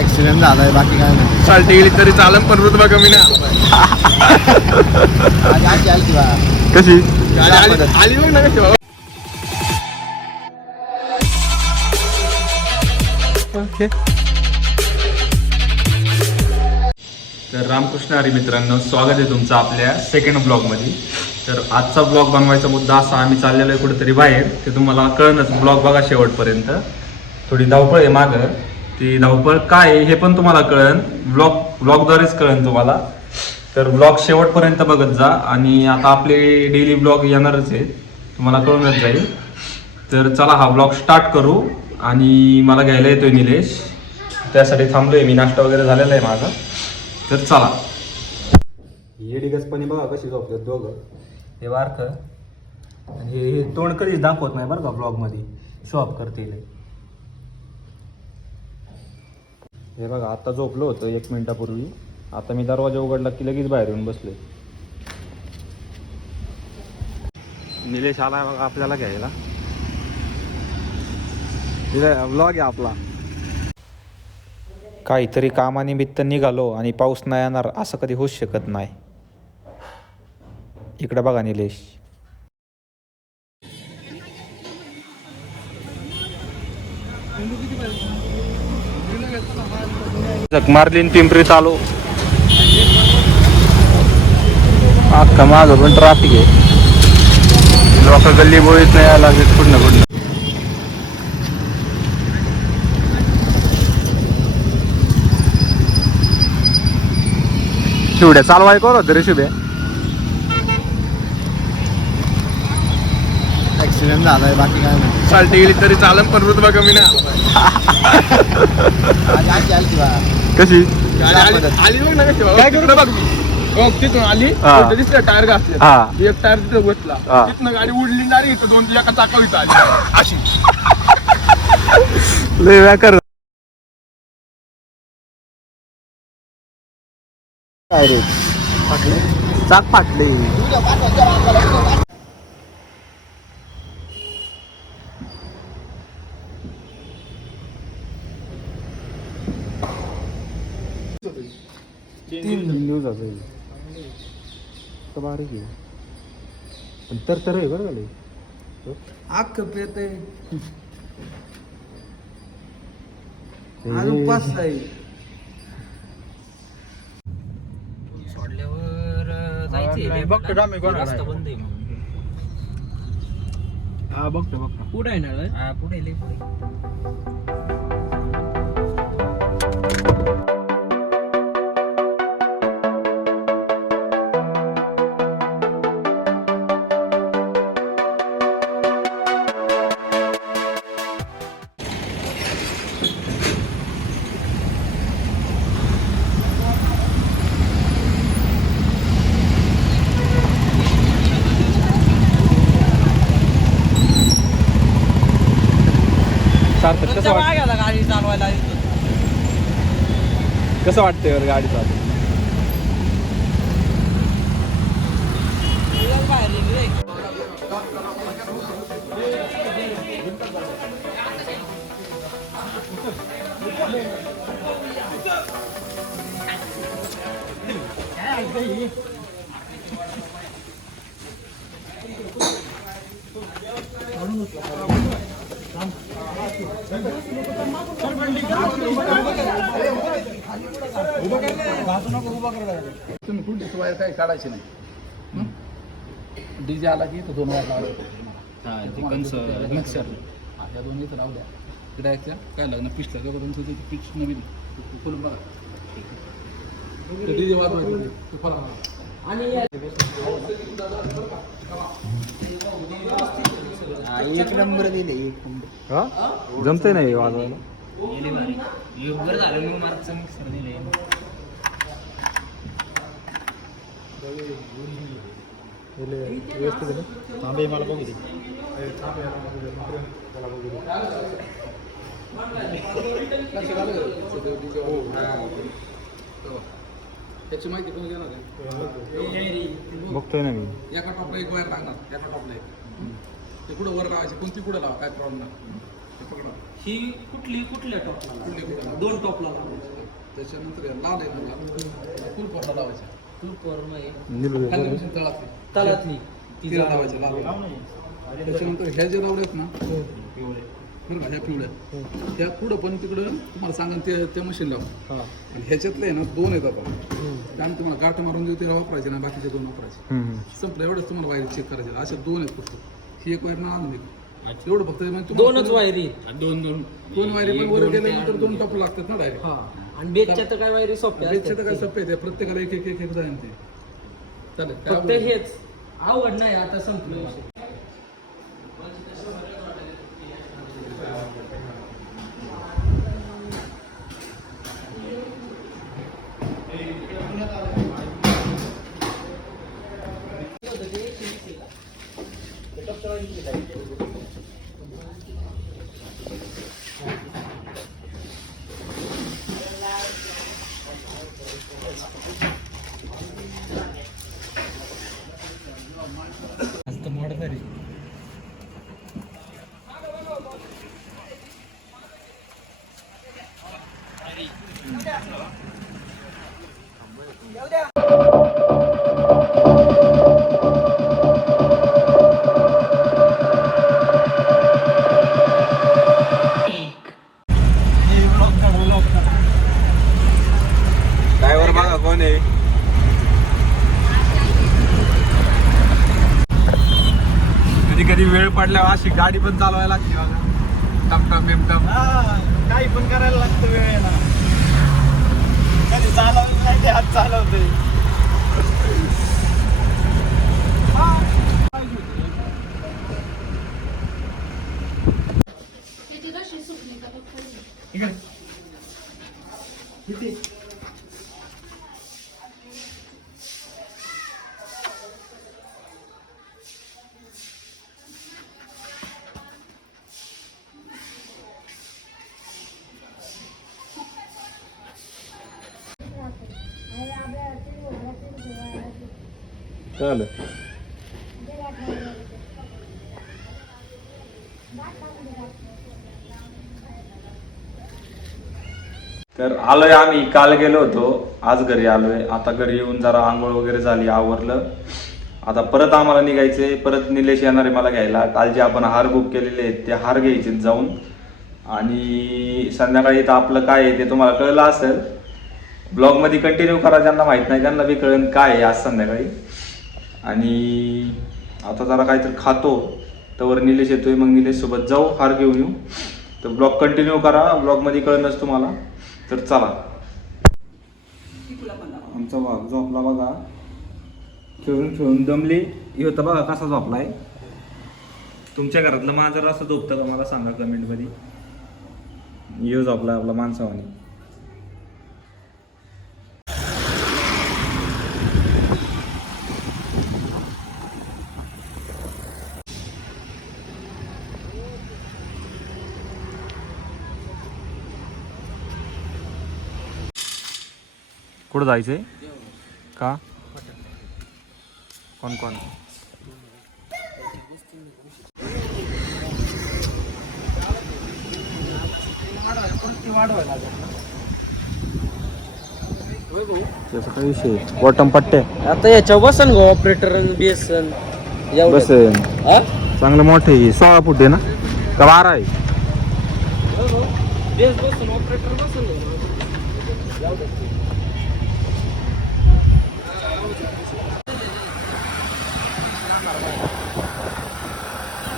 Accident झालाय बाकी काय नाही. चालती गेली तरी चालन पण रुतबा कमी नाही आला पाहिजे. आज आजी आली किंवा कशी? गाडी आली. आली बघ ना कशी बाबा. तर रामकृष्ण हरी मित्रांनो स्वागत आहे तुमचं आपल्या सेकंड ब्लॉगमध्ये तर आजचा ब्लॉग बनवायचा मुद्दा असा आम्ही चाललेलो आहे कुठेतरी बाहेर. ते तुम्हाला कळणच ब्लॉग बघा शेवटपर्यंत. थोडी धावपळ आहे मागं. ती धावपळ काय आहे हे पण तुम्हाला कळन. ब्लॉग ब्लॉगद्वारेच कळन तुम्हाला. तर ब्लॉग शेवटपर्यंत बघत जा आणि आता आपले डेली ब्लॉग येणारच आहे तुम्हाला कळूनच जाईल. तर चला हा ब्लॉग स्टार्ट करू आणि मला घ्यायला येतोय निलेश. त्यासाठी थांबलोय मी नाश्ता वगैरे झालेला आहे माझा. तर चला. येडिगसपणे बघा कशी झोपतात दोघं. हे वारखं आणि हे हे तोंड कधीच दाखवत नाही बरं का ब्लॉगमध्ये शॉप करते हे बघा आता झोपलो होतं एक मिनिटापूर्वी. आता मी दरवाजा उघडला की लगेच बाहेर येऊन बसले निलेश आला बघा आपल्याला घ्यायला. ब्लॉग आहे आपला. काहीतरी कामानिमित्त निघालो आणि पाऊस नाही येणार असं कधी होऊच शकत नाही. इकडे बघा निलेश. मारलीन पिंपरी चालू अख्खा माझं पण ट्राफिक आहे. लोक गल्ली बोळीत नाही यायला लागले कुठनं कुठनं शिवड्या चालवाय कर तरी रे शिव्या ऍक्सिडेंट झालाय बाकी काय नाही. चालती गेली तरी चालन पण रुतबा कमी नाही आला पाहिजे. आज आजी आली किंवा कशी? गाडी आली आली बघ ना कशी तिकडं बघ मी. बघ तिथून आली हा. तिथं दिसलं टायर घासले हा. एक टायर तिथं बसला. हा. तिथनं गाडी उडली डायरेक्ट इथं दोन एका चाका इथं आली. अशी. लय व्याकर. काय रे? चाक फाटले. तीन न्यूज असेल. तर बारीक आहे. पण तर तर आहे बरं लय. अख्ख पेत ते- पाच आहे. सोडल्यावर बघतो रस्ता. बंद आहे म्हणून. हा बघतो बघतो. पुढे आहे? ना हा पुढे लय पुढे. कसं वाट गाडी चालवायला कसं वाटतंय बरं गाडी चालू तुम्ही कुठली वायर काही काढायची नाही डीजे आला की दोन वायर लावले मिक्सर. हा या दोन इथं लावल्या गिरायच्या काय लागणार पिशलं का पर्यंत ते पिक्स नवीन फुल बघा. डीजे वाजवायचं. ते एक नंबर दिले एक नंबर. हा? जमतंय नाही वाजवायला? झालं मी मार्कचं मिक्सर दिलंय व्यवस्थित आहे तांबे मला बघू दे. त्याची माहिती कोण घेणार आहे? बघतोय ना मी. एका टॉपला एक वायर लागणार एका टॉपला एक. ते कुठं वर लावायची कोणती कुठं लावा काय प्रॉब्लेम नाही. ही कुठली कुठल्या टॉपला दोन टॉपला त्याच्यानंतर या लाल आहे लाल फुल पडला लावायचा. खाली बसून तळातली. तलातली तिला लावायच्या लाल त्याच्यानंतर ह्या ज्या लावल्यात ना बरं का ह्या पिवळ्या त्या पुढं पण तिकडं तुम्हाला सांगा ते त्या मशीन लावा आणि ह्याच्यातले आहे ना दोन येतात आता. आणि तुम्हाला गाठ मारून देऊ ते वापरायचे ना बाकीचे दोन वापरायचे. संपलं एवढंच तुम्हाला वायर चेक करायचे. अशा दोन आहेत फक्त. ही एक वायर ना आणून एक एवढं फक्त म्हणजे तुम्हाला दोनच वायरी. दोन दोन. दोन वायरी पण वर गेल्यानंतर दोन टप लागतात ना डायरेक्ट हा. आणि बेगच्या तर काय वायरी सोप्या बेचचे असतात. तर काय सप्पे आहेत प्रत्येकाला एक एक एक एक जाईन ते चालेल काय फक्त आवडेल? हेच. आवड नाही आता संपलं. विषय. ड्रायव्हर बघा कोण आहे. कधी कधी वेळ पडल्यावर अशी गाडी पण चालवायला लागते बघा. टमटम बिमटम काही पण करायला लागतं वेळेला. कधी चालवलं नाही ते हात चालवते किती रशी तर आलोय आम्ही. काल गेलो होतो. आज घरी आलोय. आता घरी येऊन जरा आंघोळ वगैरे झाली आवरलं. आता परत आम्हाला निघायचे परत निलेश येणार आहे मला घ्यायला. काल जे आपण हार बुक केलेले आहेत ते हार घ्यायचे जाऊन. आणि संध्याकाळी तर आपलं काय आहे ते तुम्हाला कळलं असेल. ब्लॉगमध्ये कंटिन्यू करा. ज्यांना माहीत नाही त्यांना बी कळेल काय आहे आज संध्याकाळी. आणि आता जरा काहीतरी खातो तर निलेश येतोय मग निलेशसोबत जाऊ हार घेऊन येऊ. तर ब्लॉग कंटिन्यू करा ब्लॉगमध्ये कळणच तुम्हाला. तर चला. आमचा भाग झोपला बघा. खेळून खेळून दमली. होता बघा कसा झोपलाय. तुमच्या घरातलं माझं असं झोपतं का? मला सांगा कमेंटमध्ये यो झोपला आपला माणसावानी. कुठं जायचंय? का? कोण कोण? त्याचा काय विषय बॉटम पट्टे. आता याच्या बसन गो ऑपरेटर बीएसएन बस चांगलं मोठं आहे सोळा फूट आहे ना? का बारा आहे? बेस बसून ऑपरेटर बसून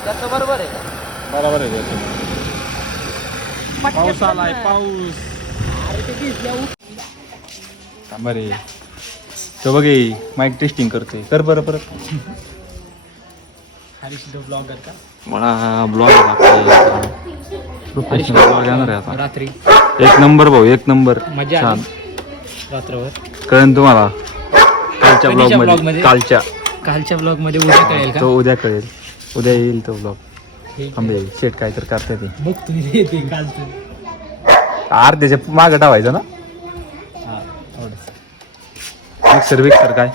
त्याचं बरोबर आहे. का बरोबर आहे पाऊस आलाय पाऊस. बरे. तो बघे माईक टेस्टिंग करते कर बरं परत. ब्लॉगर का? मला ब्लॉग प्रोफेशनल ब्लॉग येणार आहे आता. रात्री. एक नंबर भाऊ एक नंबर. मजा छान. आली रात्रभर. कळेल तुम्हाला? कालच्या ब्लॉग कधीच्या मध्ये vlog मध्ये? कालच्या. कालच्या ब्लॉगमध्ये उद्या कळेल का? तो उद्या कळेल. उद्या येईल तो ब्लॉग थांबे शेट काय तर करते ते. आर त्याच्या माग मागं टावायचं ना? मिक्सर विक्सर काय?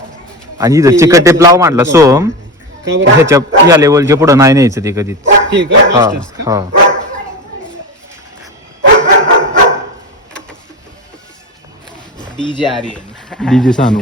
आणि इथं चिकट टेप लाव मांडला सोम. ह्याच्या या लेवलच्या पुढं नाही न्यायचं ते कधीच. हा हा. डीजे आर्यन. डीजे सानू.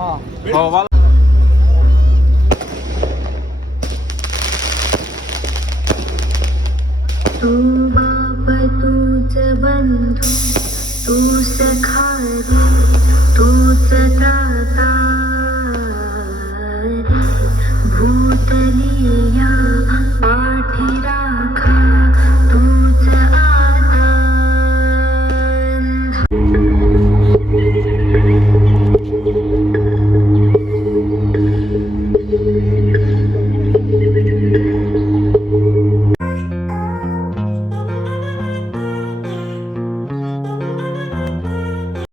हो, तू बाप तूच बंधू तू सखारी